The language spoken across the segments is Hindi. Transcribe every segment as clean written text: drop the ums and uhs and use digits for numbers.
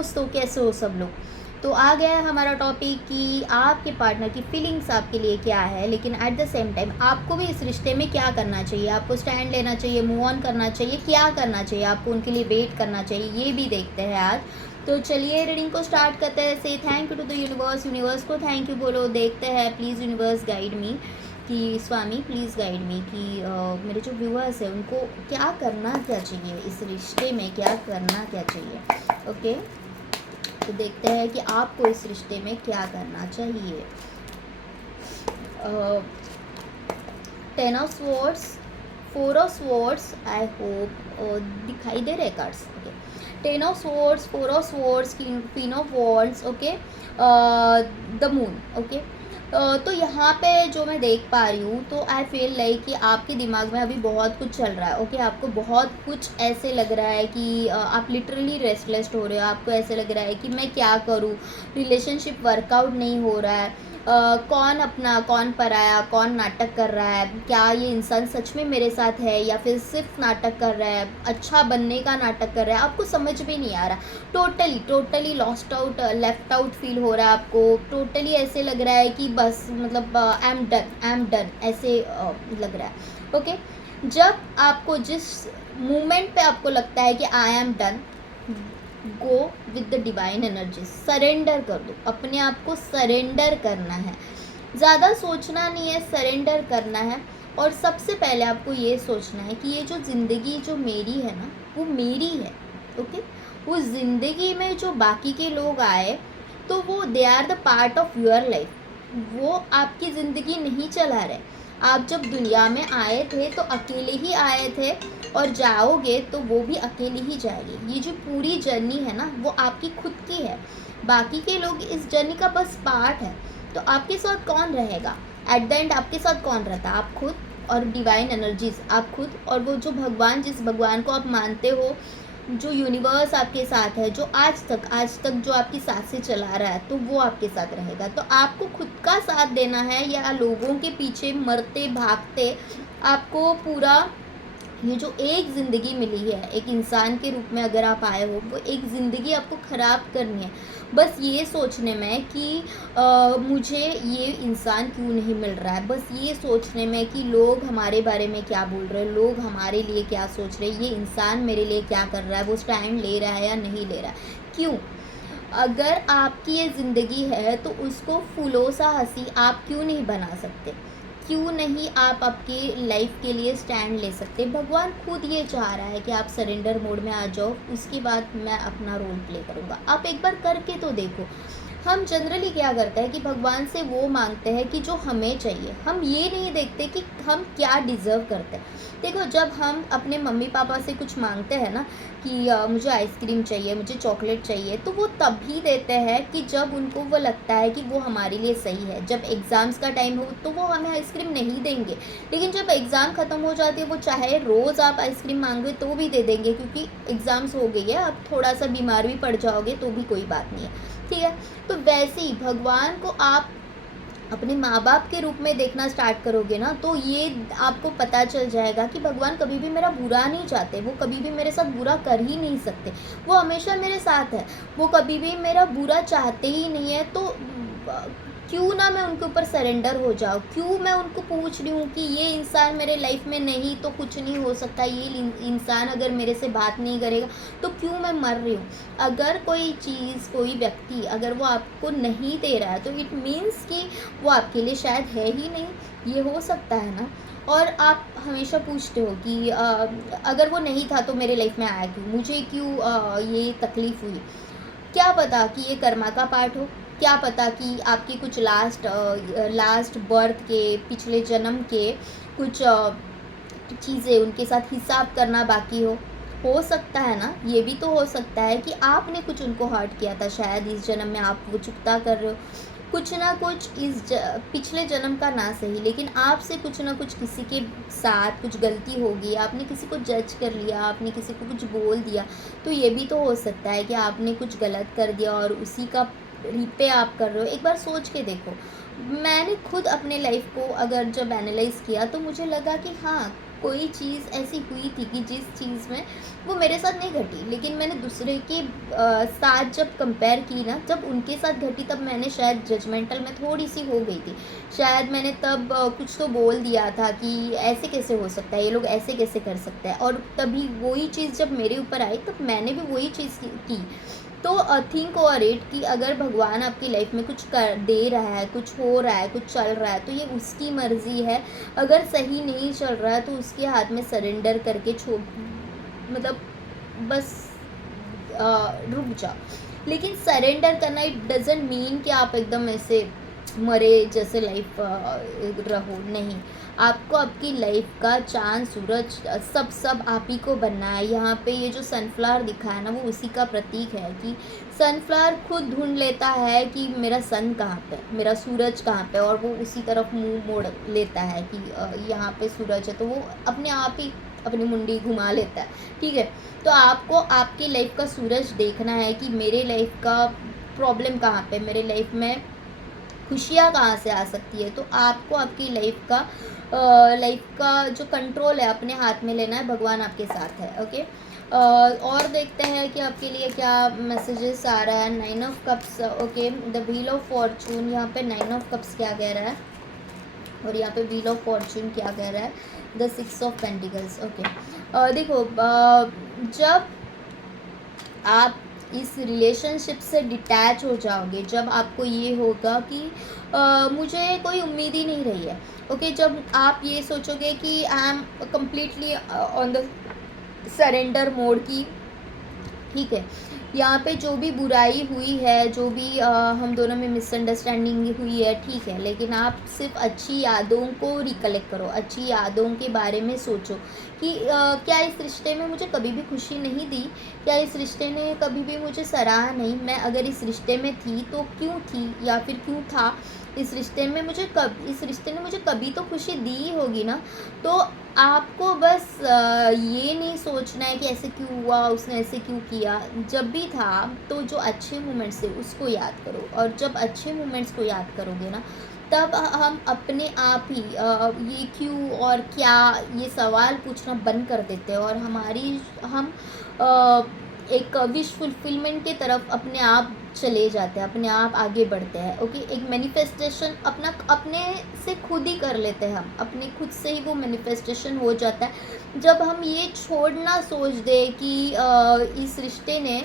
दोस्तों, कैसे हो सब लोग। तो आ गया है हमारा टॉपिक कि आपके पार्टनर की फीलिंग्स आपके लिए क्या है, लेकिन एट द सेम टाइम आपको भी इस रिश्ते में क्या करना चाहिए। आपको स्टैंड लेना चाहिए, मूव ऑन करना चाहिए, क्या करना चाहिए, आपको उनके लिए वेट करना चाहिए, ये भी देखते हैं आज। तो चलिए रीडिंग को स्टार्ट करते हैं। Say thank you to the universe, universe को थैंक यू बोलो। देखते हैं, प्लीज़ यूनिवर्स गाइड मी, कि स्वामी प्लीज़ गाइड मी कि मेरे जो व्यूअर्स हैं उनको क्या करना क्या चाहिए, इस रिश्ते में क्या करना क्या चाहिए। ओके, तो देखते हैं कि आपको इस रिश्ते में क्या करना चाहिए। 10 of swords, 4 of swords, I hope दिखाई दे रहे cards. Okay, 10 of swords, 4 of swords, queen of wands, okay, the moon. Okay, तो यहाँ पे जो मैं देख पा रही हूँ, तो आई फील लाइक कि आपके दिमाग में अभी बहुत कुछ चल रहा है। ओके, आपको बहुत कुछ ऐसे लग रहा है कि आप लिटरली रेस्टलेस हो रहे हो। आपको ऐसे लग रहा है कि मैं क्या करूँ, रिलेशनशिप वर्कआउट नहीं हो रहा है, कौन अपना कौन पराया, कौन नाटक कर रहा है, क्या ये इंसान सच में मेरे साथ है या फिर सिर्फ नाटक कर रहा है, अच्छा बनने का नाटक कर रहा है, आपको समझ भी नहीं आ रहा। Totally lost out, left out feel हो रहा है आपको। टोटली ऐसे लग रहा है कि बस मतलब आई एम डन ऐसे लग रहा है। ओके, जब आपको जिस मोमेंट पे आपको लगता है कि I am done, go with the divine energy, surrender कर दो। अपने आप को सरेंडर करना है, ज़्यादा सोचना नहीं है, सरेंडर करना है। और सबसे पहले आपको ये सोचना है कि ये जो ज़िंदगी जो मेरी है ना, वो मेरी है। ओके, वो ज़िंदगी में जो बाकी के लोग आए, तो वो they are the part of your life. वो आपकी ज़िंदगी नहीं चला रहे। आप जब दुनिया में आए थे तो अकेले ही आए थे, और जाओगे तो वो भी अकेले ही जाएगी। ये जो पूरी जर्नी है ना, वो आपकी खुद की है। बाकी के लोग इस जर्नी का बस पार्ट है। तो आपके साथ कौन रहेगा एट द एंड, आपके साथ कौन रहता है? आप खुद और डिवाइन एनर्जीज, आप खुद और वो जो भगवान, जिस भगवान को आप मानते हो, जो यूनिवर्स आपके साथ है, जो आज तक जो आपकी सांसें चला रहा है, तो वो आपके साथ रहेगा। तो आपको खुद का साथ देना है, या लोगों के पीछे मरते भागते आपको पूरा ये जो एक ज़िंदगी मिली है, एक इंसान के रूप में अगर आप आए हो, वो एक ज़िंदगी आपको ख़राब करनी है बस ये सोचने में कि मुझे ये इंसान क्यों नहीं मिल रहा है, बस ये सोचने में कि लोग हमारे बारे में क्या बोल रहे हैं, लोग हमारे लिए क्या सोच रहे हैं, ये इंसान मेरे लिए क्या कर रहा है, वो स्टैंड ले रहा है या नहीं ले रहा है, क्यों। अगर आपकी ये ज़िंदगी है तो उसको फूलों सा हंसी आप क्यों नहीं बना सकते, क्यों नहीं आप आपकी लाइफ के लिए स्टैंड ले सकते। भगवान खुद ये चाह रहा है कि आप सरेंडर मोड में आ जाओ, उसके बाद मैं अपना रोल प्ले करूँगा। आप एक बार करके तो देखो। हम जनरली क्या करते हैं कि भगवान से वो मांगते हैं कि जो हमें चाहिए, हम ये नहीं देखते कि हम क्या डिज़र्व करते हैं। देखो, जब हम अपने मम्मी पापा से कुछ मांगते हैं ना कि मुझे आइसक्रीम चाहिए, मुझे चॉकलेट चाहिए, तो वो तब भी देते हैं कि जब उनको वो लगता है कि वो हमारे लिए सही है। जब एग्ज़ाम्स का टाइम हो तो वो हमें आइसक्रीम नहीं देंगे, लेकिन जब एग्ज़ाम ख़त्म हो जाती है, वो चाहे रोज़ आप आइसक्रीम मांगे तो भी दे देंगे, क्योंकि एग्ज़ाम्स हो गई है, आप थोड़ा सा बीमार भी पड़ जाओगे तो भी कोई बात नहीं है, ठीक है। तो वैसे ही भगवान को आप अपने माँ बाप के रूप में देखना स्टार्ट करोगे ना, तो ये आपको पता चल जाएगा कि भगवान कभी भी मेरा बुरा नहीं चाहते, वो कभी भी मेरे साथ बुरा कर ही नहीं सकते, वो हमेशा मेरे साथ है, वो कभी भी मेरा बुरा चाहते ही नहीं है। तो क्यों ना मैं उनके ऊपर सरेंडर हो जाऊँ, क्यों मैं उनको पूछ रही हूँ कि ये इंसान मेरे लाइफ में नहीं तो कुछ नहीं हो सकता, ये इंसान अगर मेरे से बात नहीं करेगा तो क्यों मैं मर रही हूँ। अगर कोई चीज़, कोई व्यक्ति अगर वो आपको नहीं दे रहा है, तो इट मीन्स कि वो आपके लिए शायद है ही नहीं, ये हो सकता है ना। और आप हमेशा पूछते हो कि अगर वो नहीं था तो मेरे लाइफ में आया क्यों, मुझे क्यों ये तकलीफ़ हुई। क्या पता कि ये कर्मा का पार्ट हो, क्या पता कि आपकी कुछ लास्ट बर्थ के, पिछले जन्म के कुछ चीज़ें उनके साथ हिसाब करना बाकी हो सकता है ना। ये भी तो हो सकता है कि आपने कुछ उनको हर्ट किया था, शायद इस जन्म में आप वो चुकता कर रहे हो कुछ ना कुछ, पिछले जन्म का ना सही, लेकिन आपसे कुछ ना कुछ किसी के साथ कुछ गलती होगी, आपने किसी को जज कर लिया, आपने किसी को कुछ बोल दिया। तो ये भी तो हो सकता है कि आपने कुछ गलत कर दिया और उसी का रिपे आप कर रहे हो। एक बार सोच के देखो। मैंने खुद अपने लाइफ को अगर जब एनालाइज़ किया तो मुझे लगा कि हाँ, कोई चीज़ ऐसी हुई थी कि जिस चीज़ में वो मेरे साथ नहीं घटी, लेकिन मैंने दूसरे के साथ जब कंपेयर की ना, जब उनके साथ घटी तब मैंने शायद जजमेंटल में थोड़ी सी हो गई थी। शायद मैंने तब कुछ तो बोल दिया था कि ऐसे कैसे हो सकता है, ये लोग ऐसे कैसे कर सकते हैं, और तभी वही चीज़ जब मेरे ऊपर आई तब मैंने भी वही चीज़ की। तो थिंक ओवर इट कि अगर भगवान आपकी लाइफ में कुछ कर दे रहा है, कुछ हो रहा है, कुछ चल रहा है, तो ये उसकी मर्ज़ी है। अगर सही नहीं चल रहा है तो उसके हाथ में सरेंडर करके मतलब बस रुक जाओ। लेकिन सरेंडर करना इट डज़न्ट मीन कि आप एकदम ऐसे मरे जैसे लाइफ रहो, नहीं। आपको आपकी लाइफ का चाँद सूरज सब आप ही को बनना है। यहाँ पे ये जो सनफ्लावर दिखा है ना, वो उसी का प्रतीक है कि सनफ्लावर खुद ढूंढ लेता है कि मेरा सन कहाँ पे, मेरा सूरज कहाँ पे, और वो उसी तरफ मुंह मोड़ लेता है कि यहाँ पे सूरज है, तो वो अपने आप ही अपनी मुंडी घुमा लेता है। ठीक है, तो आपको आपकी लाइफ का सूरज देखना है कि मेरे लाइफ का प्रॉब्लम कहाँ पे, मेरे लाइफ में खुशियाँ कहाँ से आ सकती है। तो आपको आपकी लाइफ का जो कंट्रोल है अपने हाथ में लेना है, भगवान आपके साथ है। ओके, और देखते हैं कि आपके लिए क्या मैसेजेस आ रहा है। 9 of cups, okay, the wheel of Fortune, यहाँ पे 9 ऑफ कप्स क्या कह रहा है, और यहाँ पे व्हील ऑफ फॉर्चून क्या कह रहा है, द 6 ऑफ पेंटिकल्स। ओके, देखो, जब आप इस रिलेशनशिप से डिटैच हो जाओगे, जब आपको ये होगा कि मुझे कोई उम्मीद ही नहीं रही है। ओके, जब आप ये सोचोगे कि I am completely on the surrender mode की, ठीक है, यहाँ पे जो भी बुराई हुई है, जो भी हम दोनों में मिसअंडरस्टैंडिंग हुई है, ठीक है, लेकिन आप सिर्फ अच्छी यादों को रिकलेक्ट करो, अच्छी यादों के बारे में सोचो कि क्या इस रिश्ते में मुझे कभी भी खुशी नहीं दी, क्या इस रिश्ते ने कभी भी मुझे सराहा नहीं, मैं अगर इस रिश्ते में थी तो क्यों थी, या फिर क्यों था इस रिश्ते में, इस रिश्ते ने मुझे कभी तो खुशी दी ही होगी ना। तो आपको बस ये नहीं सोचना है कि ऐसे क्यों हुआ, उसने ऐसे क्यों किया। जब भी था तो जो अच्छे मोमेंट्स थे उसको याद करो, और जब अच्छे मोमेंट्स को याद करोगे ना, तब हम अपने आप ही ये क्यों और क्या ये सवाल पूछना बंद कर देते हैं, और हम अ, एक विश फुलफिलमेंट की तरफ अपने आप चले जाते हैं, अपने आप आगे बढ़ते हैं। ओके, एक मैनिफेस्टेशन अपने से खुद ही कर लेते हैं, हम अपने खुद से ही वो मैनिफेस्टेशन हो जाता है। जब हम ये छोड़ना सोच दे कि इस रिश्ते ने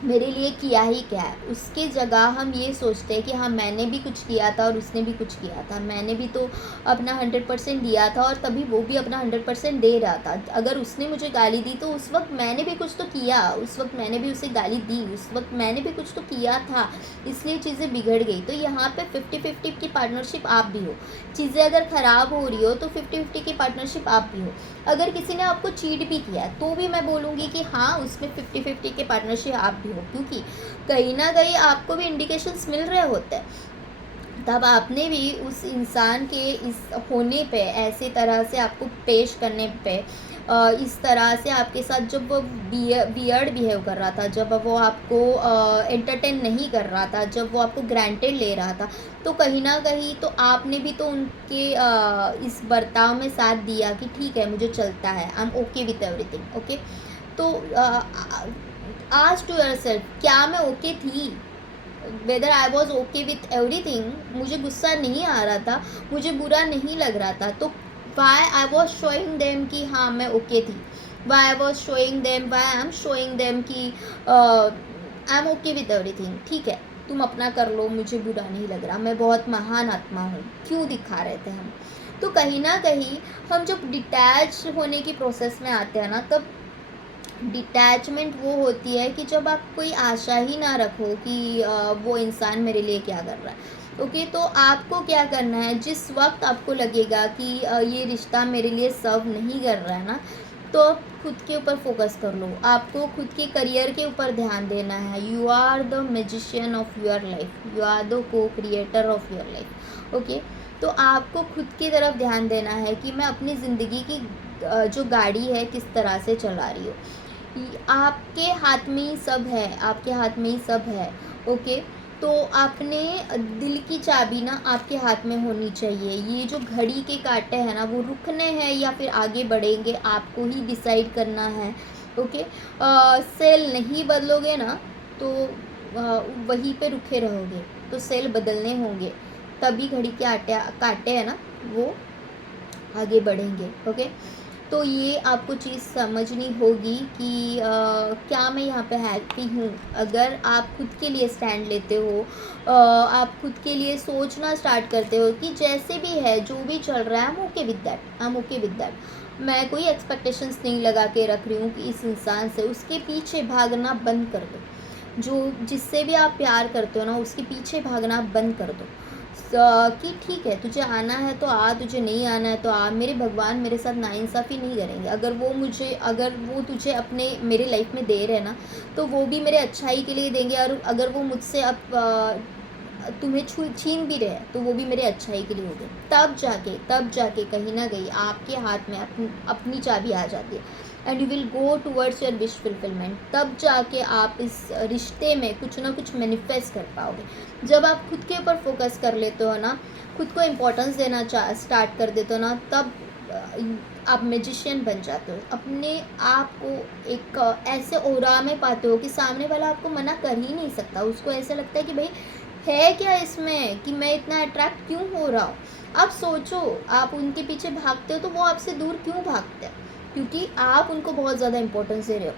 मेरे लिए किया ही क्या है, उसके जगह हम ये सोचते हैं कि हाँ, मैंने भी कुछ किया था और उसने भी कुछ किया था, मैंने भी तो अपना 100% दिया था और तभी वो भी अपना 100% दे रहा था। अगर उसने मुझे गाली दी तो उस वक्त मैंने भी कुछ तो किया, उस वक्त मैंने भी उसे गाली दी, उस वक्त मैंने भी कुछ तो किया था, इसलिए चीज़ें बिगड़ गई। तो यहाँ पे 50-50 की पार्टनरशिप आप भी हो। चीज़ें अगर ख़राब हो रही हो तो 50-50 की पार्टनरशिप आप भी हो। अगर किसी ने आपको चीट भी किया तो भी मैं बोलूँगी कि हाँ, उसमें 50-50 के पार्टनरशिप आप भी हो, क्योंकि कहीं ना कहीं आपको भी इंडिकेशंस मिल रहे होते हैं। तब आपने भी उस इंसान के इस होने पे, ऐसे तरह से आपको पेश करने पे, इस तरह से आपके साथ जब वो वियर्ड बिहेव कर रहा था, जब वो आपको एंटरटेन नहीं कर रहा था, जब वो आपको ग्रांटेड ले रहा था, तो कहीं ना कहीं तो आपने भी तो उनके इस बर्ताव में साथ दिया कि ठीक है, मुझे चलता है, आई am okay with everything. Okay, तो आस्क टू योरसेल्फ, क्या मैं ओके थी, whether I was okay with everything, मुझे गुस्सा नहीं आ रहा था, मुझे बुरा नहीं लग रहा था, तो why I was showing them कि हाँ, मैं ओके थी, why I was showing them, why I am showing them कि I am okay with everything. ठीक है, तुम अपना कर लो, मुझे बुरा नहीं लग रहा, मैं बहुत महान आत्मा हूँ, क्यों दिखा रहे थे हम। तो कहीं ना कहीं हम जब डिटैच होने की प्रोसेस में आते हैं ना, तब डिटैचमेंट वो होती है कि जब आप कोई आशा ही ना रखो कि वो इंसान मेरे लिए क्या कर रहा है। ओके, तो आपको क्या करना है, जिस वक्त आपको लगेगा कि ये रिश्ता मेरे लिए सर्व नहीं कर रहा है ना, तो आप खुद के ऊपर फोकस कर लो, आपको खुद के करियर के ऊपर ध्यान देना है। You are the magician of your life, you are the co creator of your life. Okay, तो आपको खुद की तरफ ध्यान देना है कि मैं अपनी ज़िंदगी की जो गाड़ी है किस तरह से चला रही हूँ। आपके हाथ में ही सब है, आपके हाथ में ही सब है। ओके, तो आपने दिल की चाबी ना आपके हाथ में होनी चाहिए। ये जो घड़ी के कांटे हैं ना, वो रुकने हैं या फिर आगे बढ़ेंगे, आपको ही डिसाइड करना है। ओके, सेल नहीं बदलोगे ना तो वहीं पे रुके रहोगे। तो सेल बदलने होंगे, तभी घड़ी के आटे कांटे हैं ना वो आगे बढ़ेंगे। ओके, तो ये आपको चीज़ समझनी होगी कि क्या मैं यहाँ पे हैप्पी हूँ। अगर आप खुद के लिए स्टैंड लेते हो, आप खुद के लिए सोचना स्टार्ट करते हो कि जैसे भी है, जो भी चल रहा है, आई एम ओके विद दैट। मैं कोई एक्सपेक्टेशंस नहीं लगा के रख रही हूँ कि इस इंसान से, उसके पीछे भागना बंद कर दो। जो जिससे भी आप प्यार करते हो ना, उसके पीछे भागना बंद कर दो। कि ठीक है, तुझे आना है तो आ, तुझे नहीं आना है तो आ। मेरे भगवान मेरे साथ नाइंसाफ़ी नहीं करेंगे। अगर वो तुझे अपने मेरे लाइफ में दे रहे हैं ना, तो वो भी मेरे अच्छाई के लिए देंगे। और अगर वो मुझसे अब तुम्हें छीन भी रहे हैं तो वो भी मेरे अच्छाई के लिए होंगे। तब जाके कहीं ना कहीं आपके हाथ में अपनी चाबी आ जाती है, and you will go towards your wish fulfilment. तब जाके आप इस रिश्ते में कुछ ना कुछ मैनिफेस्ट कर पाओगे। जब आप खुद के ऊपर फोकस कर लेते हो ना, खुद को इम्पोर्टेंस देना स्टार्ट कर देते हो ना, तब आप मैजिशियन बन जाते हो। अपने आप को एक ऐसे ओरा में पाते हो कि सामने वाला आपको मना कर ही नहीं सकता। उसको ऐसा लगता है कि भाई है क्या इसमें, कि मैं इतना अट्रैक्ट क्यों हो रहा हूँ। आप सोचो, आप उनके पीछे भागते हो तो वो आपसे दूर क्यों भागते हैं? क्योंकि आप उनको बहुत ज़्यादा इम्पोर्टेंस दे रहे हो।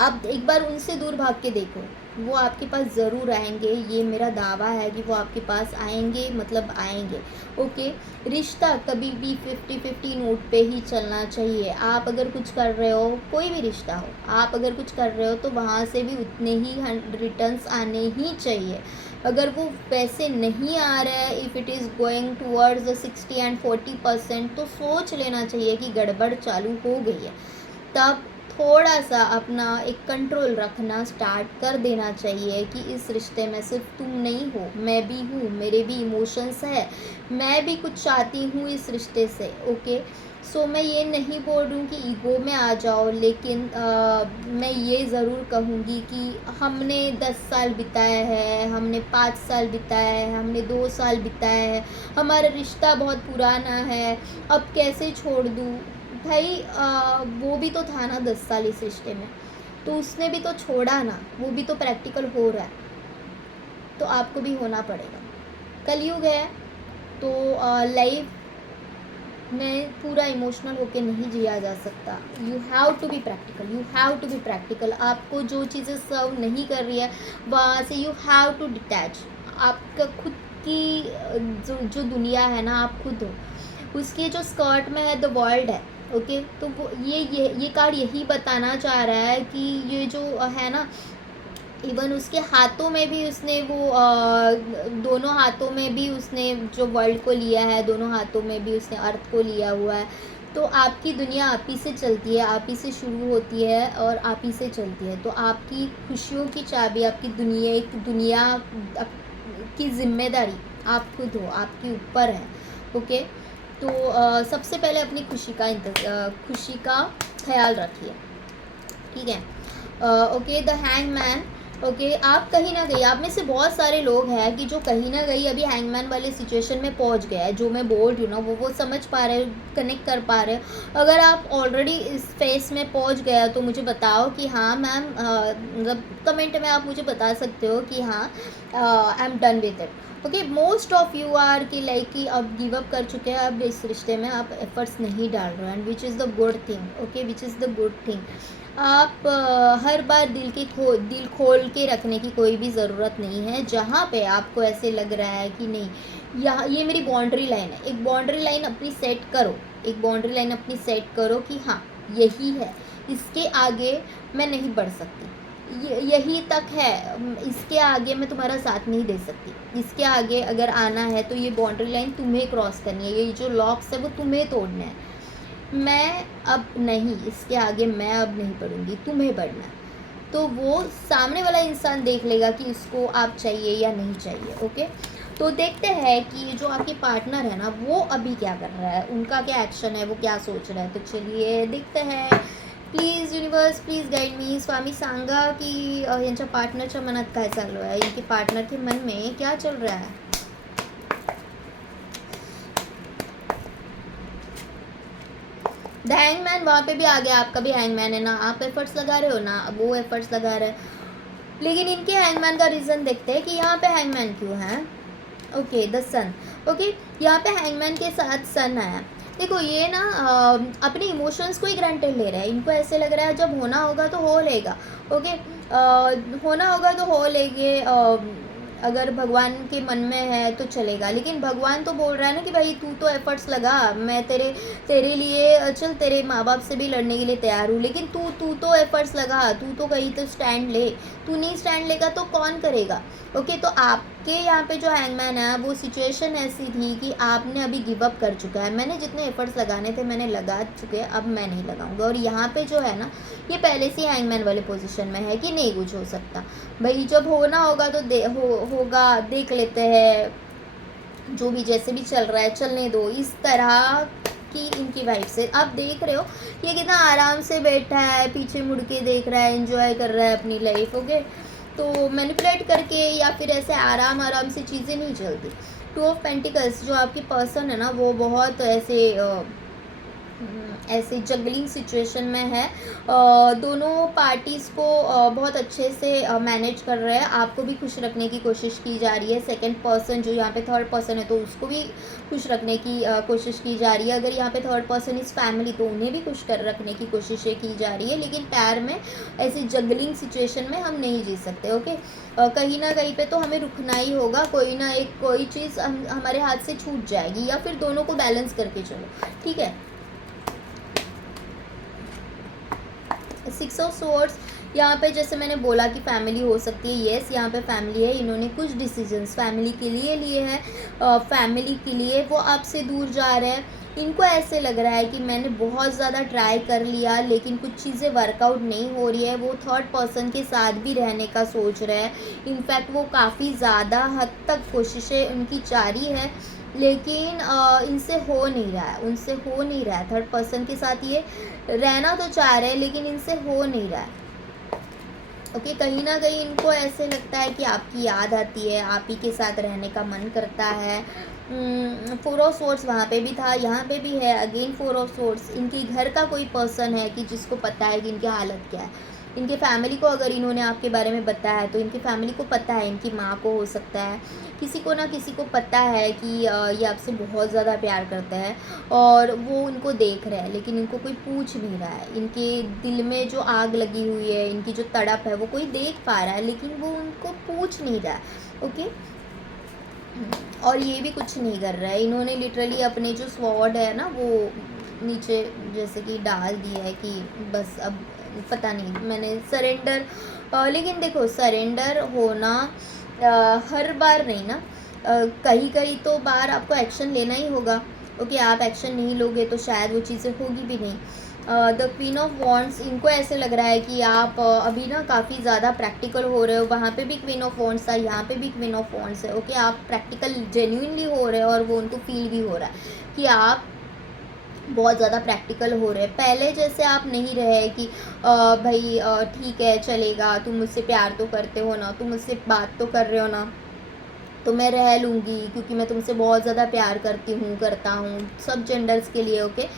आप एक बार उनसे दूर भाग के देखो, वो आपके पास ज़रूर आएंगे। ये मेरा दावा है कि वो आपके पास आएंगे, मतलब आएंगे। ओके, रिश्ता कभी भी 50-50 नोट पे ही चलना चाहिए। आप अगर कुछ कर रहे हो, कोई भी रिश्ता हो, आप अगर कुछ कर रहे हो तो वहाँ से भी उतने ही रिटर्न्स आने ही चाहिए। अगर वो पैसे नहीं आ रहे हैं, if it is going towards the 60 and 40%, तो सोच लेना चाहिए कि गड़बड़ चालू हो गई है। तब थोड़ा सा अपना एक कंट्रोल रखना स्टार्ट कर देना चाहिए कि इस रिश्ते में सिर्फ तुम नहीं हो, मैं भी हूँ, मेरे भी इमोशंस है, मैं भी कुछ चाहती हूँ इस रिश्ते से। ओके, सो मैं ये नहीं बोल रही हूँ कि ईगो में आ जाओ, लेकिन मैं ये ज़रूर कहूँगी कि हमने 10 साल बिताए हैं, हमने 5 साल बिताए हैं, हमने 2 साल बिताए हैं, हमारा रिश्ता बहुत पुराना है, अब कैसे छोड़ दूँ। भाई वो भी तो था ना 10 साल इस रिश्ते में, तो उसने भी तो छोड़ा ना, वो भी तो प्रैक्टिकल हो रहा है, तो आपको भी होना पड़ेगा। कलयुग है, तो लाइफ में पूरा इमोशनल होके नहीं जिया जा सकता। You have to be practical, you have to be practical. आपको जो चीज़ें सर्व नहीं कर रही है, वहाँ से यू हैव टू डिटैच। आपका खुद की जो दुनिया है ना, आप खुद हो उसके। जो स्कर्ट में है द वर्ल्ड है। ओके, तो वो ये कार्ड यही बताना चाह रहा है कि ये जो है ना, इवन उसके हाथों में भी उसने वो दोनों हाथों में भी उसने जो वर्ल्ड को लिया है, दोनों हाथों में भी उसने अर्थ को लिया हुआ है। तो आपकी दुनिया आप ही से चलती है, आप ही से शुरू होती है और आप ही से चलती है। तो आपकी खुशियों की चाबी, आपकी दुनिया की जिम्मेदारी आप खुद हो, आपके ऊपर है। ओके, तो सबसे पहले अपनी खुशी का ख्याल रखिए, ठीक है। Okay, the hangman. ओके, आप कहीं ना कहीं, आप में से बहुत सारे लोग हैं कि जो कहीं ना कहीं अभी हैंगमैन वाले सिचुएशन में पहुंच गया है। जो मैं बोल रही हूँ ना, वो समझ पा रहे, कनेक्ट कर पा रहे। अगर आप ऑलरेडी इस फेस में पहुंच गया तो मुझे बताओ कि हाँ मैम, मतलब कमेंट में आप मुझे बता सकते हो कि हाँ I am done with it. Okay, most of you are कि लाइक कि अब गिव अप कर चुके हैं, अब इस रिश्ते में आप एफर्ट्स नहीं डाल रहे हैं, and which is the good thing. Okay, which is the good thing. आप हर बार दिल खोल के रखने की कोई भी ज़रूरत नहीं है। जहाँ पे आपको ऐसे लग रहा है कि नहीं, यहाँ ये मेरी बाउंड्री लाइन है, एक बाउंड्री लाइन अपनी सेट करो, एक बाउंड्री लाइन अपनी सेट करो कि हाँ यही है, इसके आगे मैं नहीं बढ़ सकती, यही तक है, इसके आगे मैं तुम्हारा साथ नहीं दे सकती। इसके आगे अगर आना है तो ये बाउंड्री लाइन तुम्हें क्रॉस करनी है, ये जो लॉक्स है वो तुम्हें तोड़ना है। मैं अब नहीं, इसके आगे मैं अब नहीं बढ़ूँगी, तुम्हें बढ़ना है। तो वो सामने वाला इंसान देख लेगा कि उसको आप चाहिए या नहीं चाहिए। ओके, तो देखते हैं कि जो आपके पार्टनर है ना, वो अभी क्या कर रहा है, उनका क्या एक्शन है, वो क्या सोच रहा है। तो चलिए देखते हैं please universe please guide me. स्वामी सांगा की यांच्या पार्टनरच्या मनात काय चालू आहे, इनके पार्टनर के मन में क्या चल रहा है. द हैंगमैन वहाँ पे भी आ गया, आपका भी हैंगमैन है ना, आप एफर्ट्स लगा रहे हो ना, वो एफर्ट्स लगा रहे हैं. लेकिन इनके हैंगमैन का रीज़न देखते हैं कि यहाँ पे हैंगमैन क्यों है. Okay the sun. ओके यहाँ पे हैंगमैन के साथ सन आया. देखो ये ना अपने इमोशंस को ही ग्रांटेड ले रहा है. इनको ऐसे लग रहा है जब होना होगा तो हो लेगा. ओके होना होगा तो हो लेंगे. अगर भगवान के मन में है तो चलेगा. लेकिन भगवान तो बोल रहा है ना कि भाई तू तो एफर्ट्स लगा, मैं तेरे लिए चल तेरे माँ बाप से भी लड़ने के लिए तैयार हूँ, लेकिन तू तो एफर्ट्स लगा, तू तो कहीं तो स्टैंड ले. तू नहीं स्टैंड लेगा तो कौन करेगा. ओके तो आपके यहाँ पे जो हैंगमैन है वो सिचुएशन ऐसी थी कि आपने अभी गिव अप कर चुका है. मैंने जितने एफर्ट्स लगाने थे मैंने लगा चुके, अब मैं नहीं लगाऊंगा. और यहाँ पे जो है ना ये पहले से हैंगमैन वाले पोजीशन में है कि नहीं कुछ हो सकता. भाई जब होना होगा तो होगा, देख लेते हैं, जो भी जैसे भी चल रहा है चलने दो. इस तरह की इनकी वाइफ से आप देख रहे हो ये कितना आराम से बैठा है, पीछे मुड़ के देख रहा है, एंजॉय कर रहा है अपनी लाइफ. ओके तो मैनिपुलेट करके या फिर ऐसे आराम आराम से चीज़ें नहीं चलती. टू ऑफ पेंटिकल्स जो आपकी पर्सन है ना वो बहुत ऐसे जगलिंग सिचुएशन में है. दोनों पार्टीज़ को बहुत अच्छे से मैनेज कर रहे हैं. आपको भी खुश रखने की कोशिश की जा रही है. सेकंड पर्सन जो यहाँ पे थर्ड पर्सन है तो उसको भी खुश रखने की कोशिश की जा रही है. अगर यहाँ पे थर्ड पर्सन इज़ फैमिली तो उन्हें भी खुश कर रखने की कोशिशें की जा रही है. लेकिन पैर में ऐसी जगलिंग सिचुएशन में हम नहीं जी सकते. ओके कहीं ना कहीं पे तो हमें रुकना ही होगा. कोई चीज़ हमारे हाथ से छूट जाएगी या फिर दोनों को बैलेंस करके चलो. ठीक है. 6 ऑफ स्वॉर्ड्स यहाँ पे जैसे मैंने बोला कि फैमिली हो सकती है. येस यहाँ पे फैमिली है. इन्होंने कुछ डिसीजंस फैमिली के लिए लिए हैं. फैमिली के लिए वो आपसे दूर जा रहे हैं. इनको ऐसे लग रहा है कि मैंने बहुत ज़्यादा ट्राई कर लिया लेकिन कुछ चीज़ें वर्कआउट नहीं हो रही है. वो थर्ड पर्सन के साथ भी रहने का सोच रहे हैं. इनफैक्ट वो काफ़ी ज़्यादा हद तक कोशिशें उनकी जारी है लेकिन इनसे हो नहीं रहा है, उनसे हो नहीं रहा है. थर्ड पर्सन के साथ ये रहना तो चाह रहे हैं लेकिन इनसे हो नहीं रहा है. ओके कहीं ना कहीं इनको ऐसे लगता है कि आपकी याद आती है, आप ही के साथ रहने का मन करता है. 4 ऑफ स्वॉर्ड्स वहाँ पे भी था, यहाँ पे भी है. Again 4 of swords. इनके घर का कोई पर्सन है कि जिसको पता है कि इनकी हालत क्या है. इनके फैमिली को अगर इन्होंने आपके बारे में बताया है तो इनकी फैमिली को पता है. इनकी माँ को हो सकता है, किसी को ना किसी को पता है कि ये आपसे बहुत ज़्यादा प्यार करते हैं और वो उनको देख रहे हैं लेकिन इनको कोई पूछ नहीं रहा है. इनके दिल में जो आग लगी हुई है, इनकी जो तड़प है वो कोई देख पा रहा है लेकिन वो उनको पूछ नहीं रहा है. ओके और ये भी कुछ नहीं कर रहा है. इन्होंने लिटरली अपने जो स्वॉर्ड है ना वो नीचे जैसे कि डाल दिया है कि बस अब पता नहीं मैंने सरेंडर. लेकिन देखो सरेंडर होना हर बार नहीं ना, कहीं कहीं तो बार आपको एक्शन लेना ही होगा. ओके आप एक्शन नहीं लोगे तो शायद वो चीज़ें होगी भी नहीं. The queen of wands. इनको ऐसे लग रहा है कि आप अभी ना काफ़ी ज़्यादा प्रैक्टिकल हो रहे हो. वहाँ पे भी क्वीन ऑफ वॉन्ड्स था, यहाँ पे भी क्वीन ऑफ वॉन्ड्स है. ओके आप प्रैक्टिकल जेन्युइनली हो रहे हो और वो उनको फील भी हो रहा है कि आप बहुत ज़्यादा प्रैक्टिकल हो रहे हैं. पहले जैसे आप नहीं रहे कि भाई ठीक है चलेगा, तुम मुझसे प्यार तो करते हो ना, तुम मुझसे बात तो कर रहे हो ना, तो मैं रह लूँगी क्योंकि मैं तुमसे बहुत ज़्यादा प्यार करता हूँ सब जेंडर्स के लिए. ओके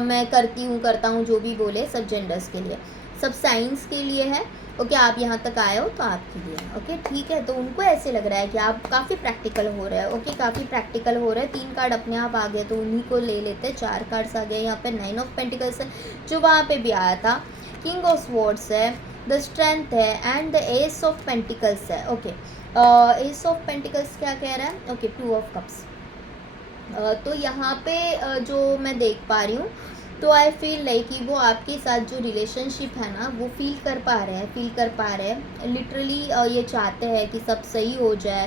मैं करता हूँ जो भी बोले सब जेंडर्स के लिए, सब साइंस के लिए है. ओके आप यहाँ तक आए हो तो आपके लिए. ओके ठीक है तो उनको ऐसे लग रहा है कि आप काफ़ी प्रैक्टिकल हो रहे हैं. ओके काफ़ी प्रैक्टिकल हो रहे हैं. 3 कार्ड अपने आप आ गए तो उन्हीं को ले लेते हैं. 4 कार्ड्स आ गए यहाँ पे. 9 ऑफ पेंटिकल्स है जो वहाँ पे भी आया था. किंग ऑफ स्वॉर्ड्स है, द स्ट्रेंथ है and the S of pentacles है. ओके एस ऑफ पेंटिकल्स क्या कह रहा है. Okay 2 of cups. तो यहाँ पे जो मैं देख पा रही हूँ तो आई फील लाइक कि वो आपके साथ जो रिलेशनशिप है ना वो फील कर पा रहे हैं लिटरली. ये चाहते हैं कि सब सही हो जाए.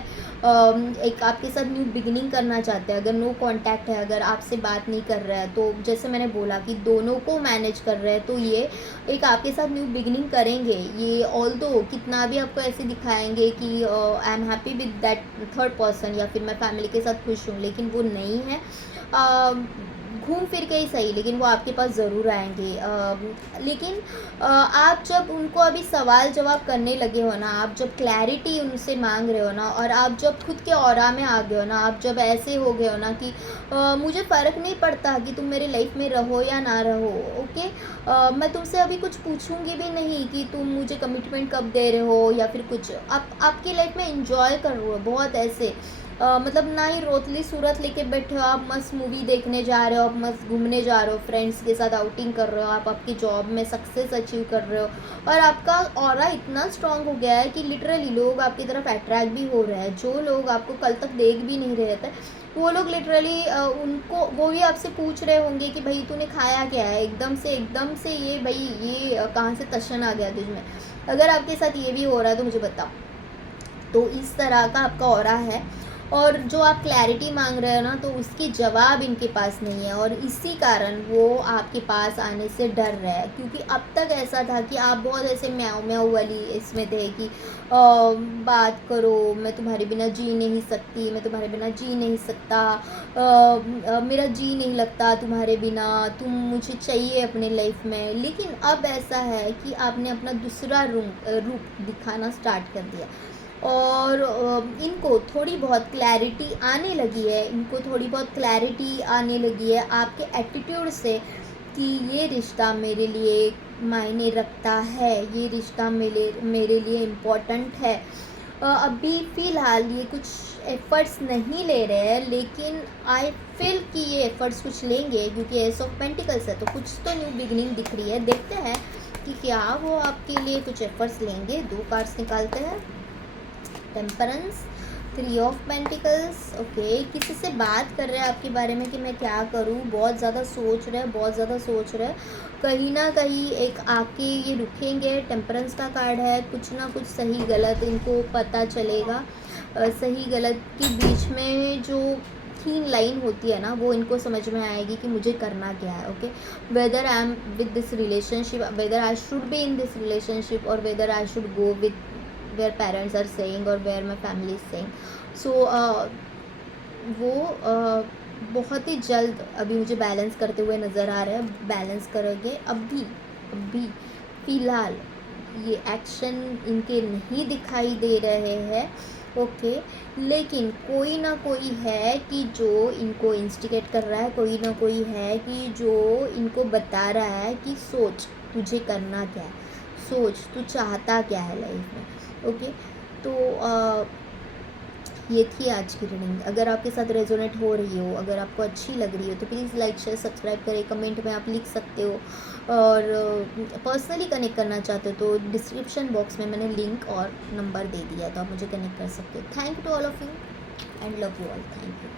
एक आपके साथ न्यू बिगिनिंग करना चाहते हैं. अगर नो कांटेक्ट है, अगर आपसे बात नहीं कर रहा है तो जैसे मैंने बोला कि दोनों को मैनेज कर रहे हैं तो ये एक आपके साथ न्यू बिगिनिंग करेंगे. ये ऑल्दो कितना भी आपको ऐसे दिखाएंगे कि I am happy with that third person या फिर मैं फैमिली के साथ खुश हूँ, लेकिन वो नहीं है. घूम फिर के ही सही, लेकिन वो आपके पास ज़रूर आएंगे। लेकिन आप जब उनको अभी सवाल जवाब करने लगे हो ना, आप जब क्लैरिटी उनसे मांग रहे हो ना, और आप जब खुद के ऑरा में आ गए हो ना, आप जब ऐसे हो गए हो ना कि मुझे फ़र्क नहीं पड़ता कि तुम मेरे लाइफ में रहो या ना रहो, ओके। मैं तुमसे अभी कुछ पूछूंगी भी नहीं कि तुम मुझे कमिटमेंट कब दे रहे हो या फिर कुछ। आप आपकी लाइफ में इंजॉय कर रहे हो बहुत ऐसे, मतलब ना ही रोतली सूरत लेके बैठे हो, आप मस्त मूवी देखने जा रहे हो, आप मस्त घूमने जा रहे हो, फ्रेंड्स के साथ आउटिंग कर रहे हो, आप आपकी जॉब में सक्सेस अचीव कर रहे हो, और आपका ऑरा इतना स्ट्रांग हो गया है कि लिटरली लोग आपकी तरफ अट्रैक्ट भी हो रहे हैं। जो लोग आपको कल तक देख भी नहीं रहे थे, वो लोग लिटरली उनको वो भी आपसे पूछ रहे होंगे कि भाई तूने खाया क्या है, एकदम से ये भाई ये कहाँ से तशन आ गया तुझ में। अगर आपके साथ ये भी हो रहा है तो मुझे बताओ। तो इस तरह का आपका ऑरा है, और जो आप क्लैरिटी मांग रहे हो ना, तो उसकी जवाब इनके पास नहीं है, और इसी कारण वो आपके पास आने से डर रहे हैं। क्योंकि अब तक ऐसा था कि आप बहुत ऐसे म्याऊं म्याऊं वाली इसमें थे कि बात करो, मैं तुम्हारे बिना जी नहीं सकती, मैं तुम्हारे बिना जी नहीं सकता, मेरा जी नहीं लगता तुम्हारे बिना, तुम मुझे चाहिए अपने लाइफ में। लेकिन अब ऐसा है कि आपने अपना दूसरा रूप दिखाना स्टार्ट कर दिया, और इनको थोड़ी बहुत क्लैरिटी आने लगी है, इनको थोड़ी बहुत क्लैरिटी आने लगी है आपके एटीट्यूड से कि ये रिश्ता मेरे लिए मायने रखता है, ये रिश्ता मेरे लिए इम्पोर्टेंट है। अभी फ़िलहाल ये कुछ एफ़र्ट्स नहीं ले रहे हैं, लेकिन आई फील कि ये एफ़र्ट्स कुछ लेंगे, क्योंकि एस ऑफ पेंटिकल्स है तो कुछ तो न्यू बिगनिंग दिख रही है। देखते हैं कि क्या वो आपके लिए कुछ एफ़र्ट्स लेंगे। 2 कार्ड्स निकालते हैं। Temperance, 3 of pentacles, okay. किसी से बात कर रहे हैं आपके बारे में कि मैं क्या करूं, बहुत ज़्यादा सोच रहे हैं, बहुत ज़्यादा सोच रहे हैं। कहीं ना कहीं एक आके ये रुकेंगे। टेम्परेंस का कार्ड है, कुछ ना कुछ सही गलत इनको पता चलेगा। सही गलत के बीच में जो थीन लाइन होती है ना, वो इनको समझ में आएगी कि मुझे करना क्या है, okay. Whether I am with this relationship, whether I should be in this relationship, और whether I should go with where parents are saying or where my family is saying. So वो बहुत ही जल्द अभी मुझे बैलेंस करते हुए नज़र आ रहे हैं। बैलेंस करेंगे अभी फ़िलहाल ये एक्शन इनके नहीं दिखाई दे रहे हैं, ओके। लेकिन कोई ना कोई है कि जो इनको इंस्टिगेट कर रहा है, कोई ना कोई है कि जो इनको बता रहा है कि सोच तुझे करना क्या है, सोच तू चाहता क्या है लाइफ में, ओके। तो ये थी आज की रीडिंग। अगर आपके साथ रेजोनेट हो रही हो, अगर आपको अच्छी लग रही हो, तो प्लीज़ लाइक शेयर सब्सक्राइब करें। कमेंट में आप लिख सकते हो, और पर्सनली कनेक्ट करना चाहते हो तो डिस्क्रिप्शन बॉक्स में मैंने लिंक और नंबर दे दिया, तो आप मुझे कनेक्ट कर सकते हो। Thank you to all of you and love you all. Thank you.